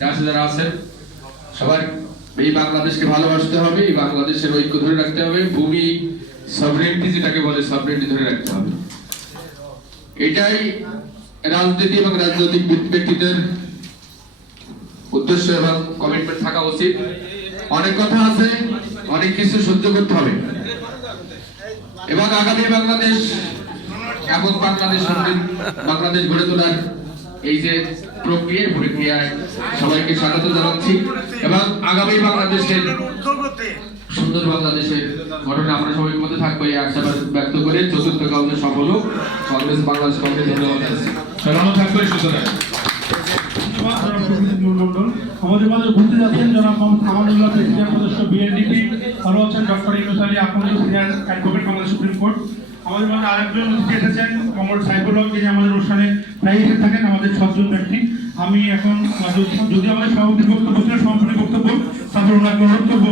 যারা আছেন সবাই এই বাংলাদেশকে ভালোবাসতে হবে, এই বাংলাদেশের ঐক্য ধরে রাখতে হবে, ভূমি সভরেনিটি যেটাকে বলে সভরেনিটি ধরে রাখতে হবে। এটাই রাজনীতি এবং রাজনৈতিক ব্যক্তিদের উদ্দেশ্য এবং কমিটমেন্ট থাকা উচিত। অনেক কথা আছে, অনেক কিছু সহ্য করতে হবে এবং আগামী বাংলাদেশ এমন বাংলাদেশ গড়ে তোলার এই যে প্রক্রিয়ায় সবাইকে স্বাগত জানাচ্ছি এবং আগামী বাংলাদেশের সুন্দর বাংলাদেশের ঘটনা আমরা সবাই মধ্যে থাকবো এই আশাবাদ ব্যক্ত করে চতুর্থ কাউন্সিল সফল হোক। কংগ্রেস বাংলাদেশ কংগ্রেস ধন্যবাদ আছে। সালাম থাকবে সুতরাং আমাদের মাঝে ঘুরতে যাচ্ছেন জনাব আমানুল্লাহ প্রেসিডেন্ট সদস্য বিএনডিপি, আরো আছেন doctor Yunus Ali Akmal senior advocate Bangladesh supreme court. আমাদের মাঝে আরেকজন অতিথি এসেছেন কমরেড সাইফুল হক, যিনি আমাদের অনুষ্ঠানে প্রায় এসে থাকেন, আমাদের সজ্জন ব্যক্তি। আমি এখন যদি আমাদের সভাপতির বক্তব্য ছিল সমাপনী বক্তব্য, তারপর ওনাকে অনুরোধ করবো